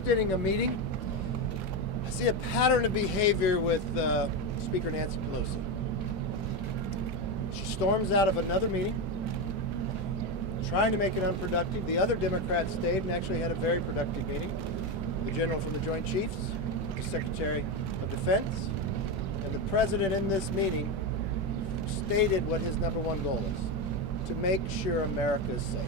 just ending a meeting, I see a pattern of behavior with Speaker Nancy Pelosi. She storms out of another meeting, trying to make it unproductive. The other Democrats stayed and actually had a very productive meeting. The General from the Joint Chiefs, the Secretary of Defense, and the President in this meeting stated what his number one goal is: to make sure America is safe.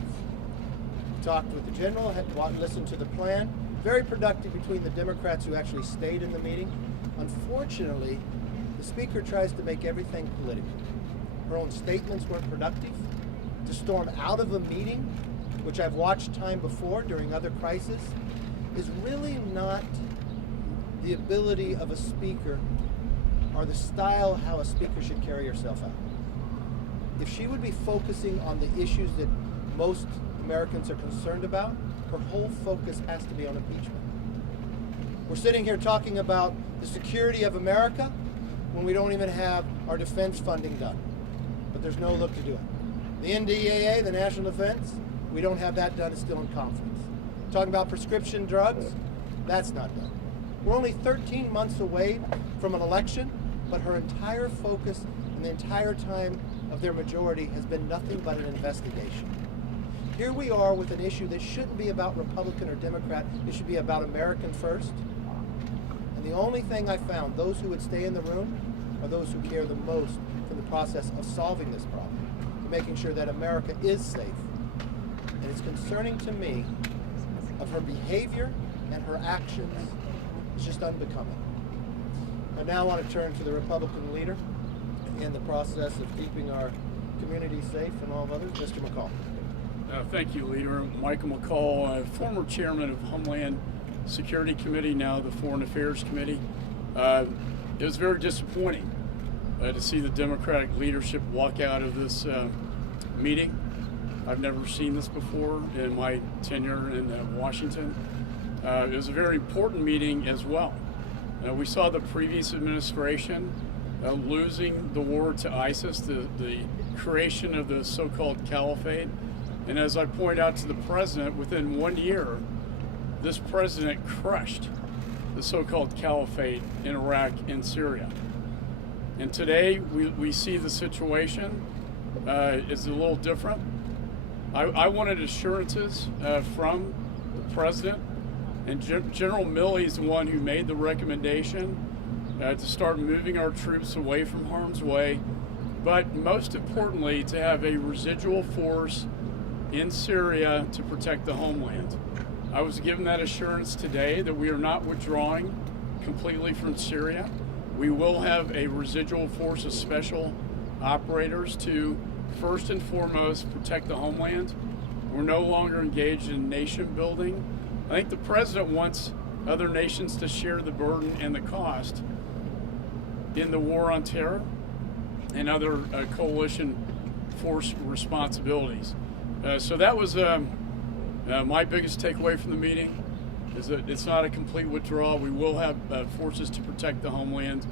Talked with the General, listened to the plan. Very productive between the Democrats who actually stayed in the meeting. Unfortunately, the Speaker tries to make everything political. Her own statements weren't productive. To storm out of a meeting, which I've watched time before during other crises, is really not the ability of a speaker or the style how a speaker should carry herself out. If she would be focusing on the issues that most Americans are concerned about, her whole focus has to be on impeachment. We're sitting here talking about the security of America when we don't even have our defense funding done. But there's no look to do it. The NDAA, the National Defense, we don't have that done. It's still in conference. Talking about prescription drugs, that's not done. We're only 13 months away from an election, but her entire focus and the entire time of their majority has been nothing but an investigation. Here we are with an issue that shouldn't be about Republican or Democrat. It should be about American first. And the only thing I found, those who would stay in the room are those who care the most for the process of solving this problem, to making sure that America is safe. And it's concerning to me of her behavior and her actions. It's just unbecoming. I now want to turn to the Republican leader in the process of keeping our community safe and all of others, Mr. McCall. Thank you, Leader. Michael McCall, former chairman of Homeland Security Committee, now the Foreign Affairs Committee. It was very disappointing to see the Democratic leadership walk out of this meeting. I've never seen this before in my tenure in Washington. It was a very important meeting as well. We saw the previous administration losing the war to ISIS, the creation of the so-called caliphate. And as I point out to the president, within 1 year, this president crushed the so-called caliphate in Iraq and Syria. And today we see the situation is a little different. I wanted assurances from the president, and General Milley is the one who made the recommendation to start moving our troops away from harm's way, but most importantly, to have a residual force in Syria to protect the homeland. I was given that assurance today that we are not withdrawing completely from Syria. We will have a residual force of special operators to first and foremost protect the homeland. We're no longer engaged in nation building. I think the president wants other nations to share the burden and the cost in the war on terror and other coalition force responsibilities. So that was my biggest takeaway from the meeting, is that it's not a complete withdrawal. We will have forces to protect the homeland.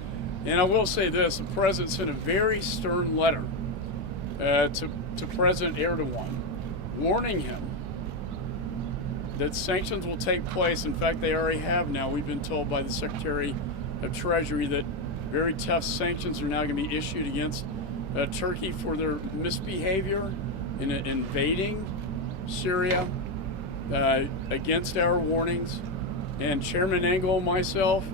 And I will say this, the president sent a very stern letter to President Erdogan, warning him that sanctions will take place. In fact, they already have now. We've been told by the Secretary of Treasury that very tough sanctions are now going to be issued against Turkey for their misbehavior in invading Syria, against our warnings. And Chairman Engel, myself,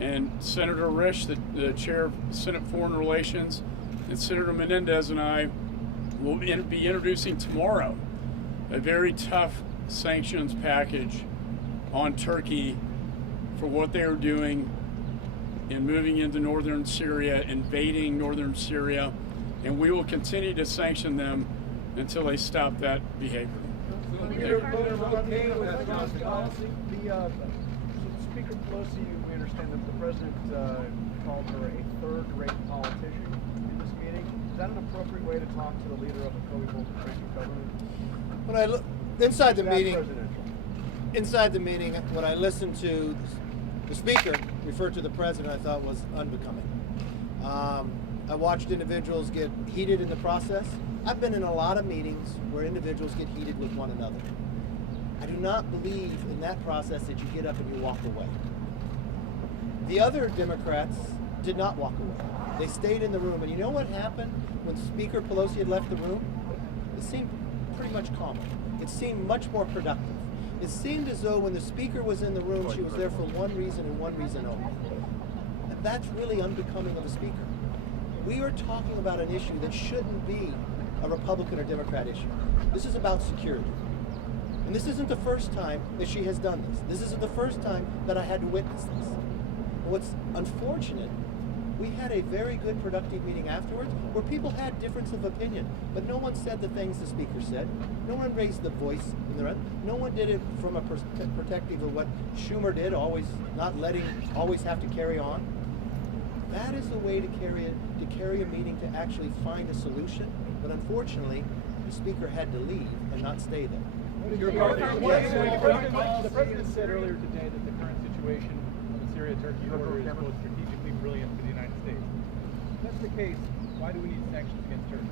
and Senator Risch, the chair of Senate Foreign Relations, and Senator Menendez and I will be introducing tomorrow a very tough sanctions package on Turkey for what they are doing in moving into northern Syria, invading northern Syria, and we will continue to sanction them until they stop that behavior. Speaker Pelosi, we understand that the president called her a third-rate politician in this meeting. Is that an appropriate way to talk to the leader of a co-equal government? When I look inside the meeting, when I listened to the speaker refer to the president, I thought was unbecoming. I watched individuals get heated in the process. I've been in a lot of meetings where individuals get heated with one another. I do not believe in that process that you get up and you walk away. The other Democrats did not walk away. They stayed in the room, and you know what happened when Speaker Pelosi had left the room? It seemed pretty much calmer. It seemed much more productive. It seemed as though when the Speaker was in the room, she was there for one reason and one reason only. And that's really unbecoming of a Speaker. We are talking about an issue that shouldn't be a Republican or Democrat issue. This is about security. And this isn't the first time that she has done this. This isn't the first time that I had to witness this. What's unfortunate, we had a very good productive meeting afterwards where people had difference of opinion, but no one said the things the Speaker said. No one raised the voice in the room. No one did it from a perspective of what Schumer did, always not letting, always have to carry on. That is the way to carry a meeting, to actually find a solution. But unfortunately, the Speaker had to leave and not stay there. The president said earlier today that the current situation of the Syria-Turkey border is both strategically brilliant for the United States. If that's the case, why do we need sanctions against Turkey?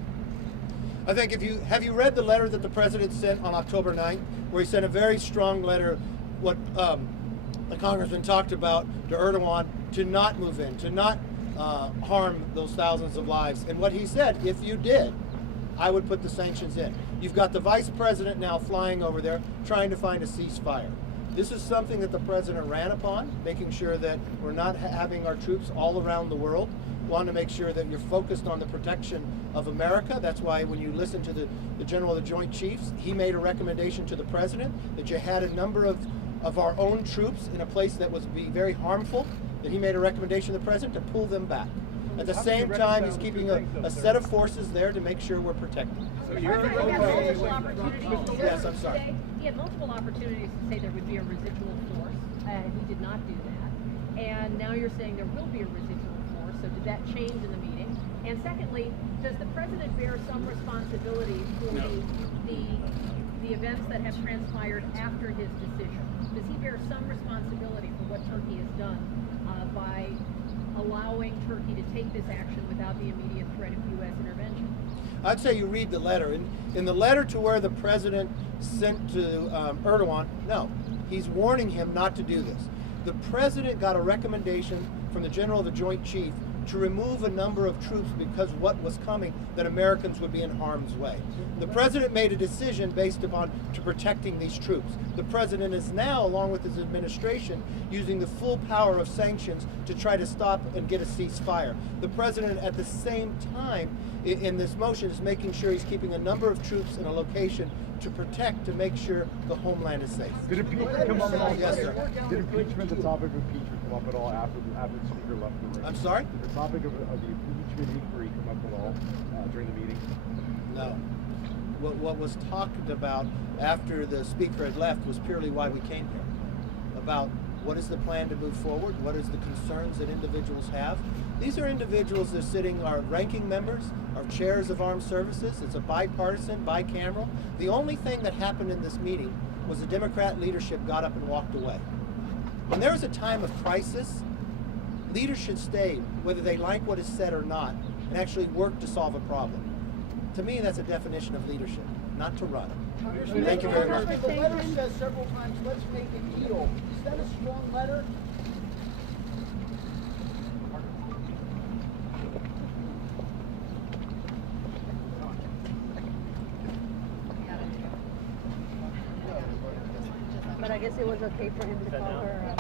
I think have you read the letter that the president sent on October 9th, where he sent a very strong letter, what the congressman talked about, to Erdogan to not move in, to not harm those thousands of lives. And what he said, if you did, I would put the sanctions in. You've got the vice president now flying over there trying to find a ceasefire. This is something that the president ran upon, making sure that we're not having our troops all around the world. We want to make sure that you're focused on the protection of America. That's why when you listen to the General of the Joint Chiefs, he made a recommendation to the president that you had a number of our own troops in a place that was be very harmful, that he made a recommendation to the president to pull them back. At the same time, he's keeping a set of forces there to make sure we're protected. So you're multiple opportunities. Yes, I'm sorry. He had multiple opportunities to say there would be a residual force, and he did not do that. And now you're saying there will be a residual force. So did that change in the meeting? And secondly, does the president bear some responsibility for the events that have transpired after his decision? Does he bear some responsibility for what Turkey has done by allowing Turkey to take this action without the immediate threat of U.S. intervention? I'd say you read the letter. In the letter to where the president sent to Erdogan, no, he's warning him not to do this. The president got a recommendation from the General of the Joint Chief to remove a number of troops because what was coming, that Americans would be in harm's way. The president made a decision based upon to protecting these troops. The president is now, along with his administration, using the full power of sanctions to try to stop and get a ceasefire. The president, at the same time, in this motion, is making sure he's keeping a number of troops in a location to protect, to make sure the homeland is safe. Did impeachment come up at all? Yes, sir. Did impeachment, the topic of impeachment, come up at all after the speaker left the room? I'm sorry? Did the topic of the impeachment inquiry come up at all during the meeting? No. What was talked about after the speaker had left was purely why we came here. About what is the plan to move forward, what is the concerns that individuals have. These are individuals that are sitting, our ranking members, our chairs of armed services. It's a bipartisan, bicameral. The only thing that happened in this meeting was the Democrat leadership got up and walked away. When there is a time of crisis, leaders should stay, whether they like what is said or not, and actually work to solve a problem. To me, that's a definition of leadership, not to run. Thank you very much. The letter says several times, let's make a deal. Is that a strong letter? But I guess it was okay for him to call her.